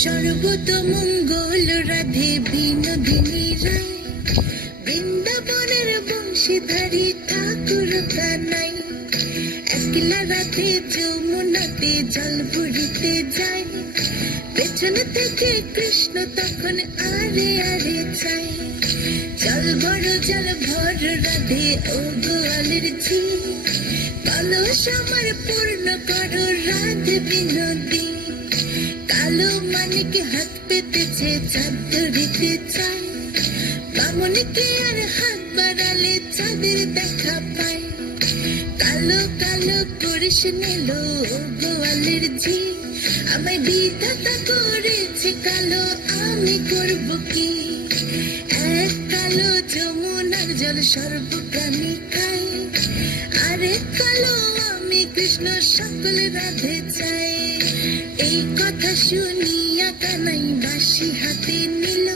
সর্বতমঙ্গল রাধে বিনোদিনী রায়, বৃন্দাবনের বংশীধারী ঠাকুর কানাই। একলা রাতে যমুনাতে জল ভরিতে যায়, পেছন থেকে কৃষ্ণ তখন আরে আরে চাই। জল ভর রাধে ও গোয়ালের ঝি, কলস আমার পূর্ণ করো রাধে বিনোদী। কালো মানিকে হাত পেতেছে চাঁদ ধরিতে চায়, বামনকে আর হাত বাড়ালে চাঁদের দেখা পায়। কালো কালো করিস নিল গোয়ালের ঝি, আমায় বিধাতা করেছে কালো, আমি করব কি? এক কালো যমুনার জল সর্বপ্রাণী খায়, আরেক কালো আমি কৃষ্ণ সকল রাধে চাই। এই কথা শুনিয়া কানাই বাঁশি হাতে নিল,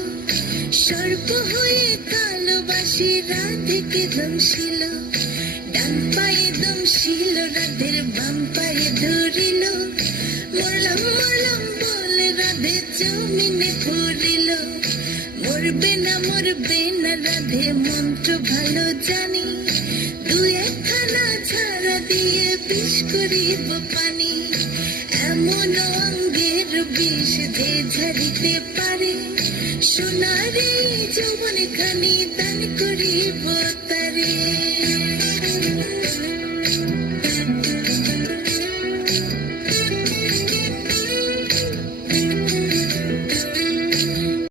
সর্প হয়ে কালো বাঁশি রাধেকে দংশিল। ডান পায়ে দংশিল রাধের, বাম পায়ে ধরিল, মরলাম মরলাম বলে রাধে জমিনে পড়িল। মরবে না রাধে মন্ত্র ভালো জানি, দু একখানা ছাড়া দিয়ে বিষ করিব পানি। এমন অঙ্গের বিষ যে ঝাড়িতে পারে, সোনারে যৌবন খানি দান করিব তারে।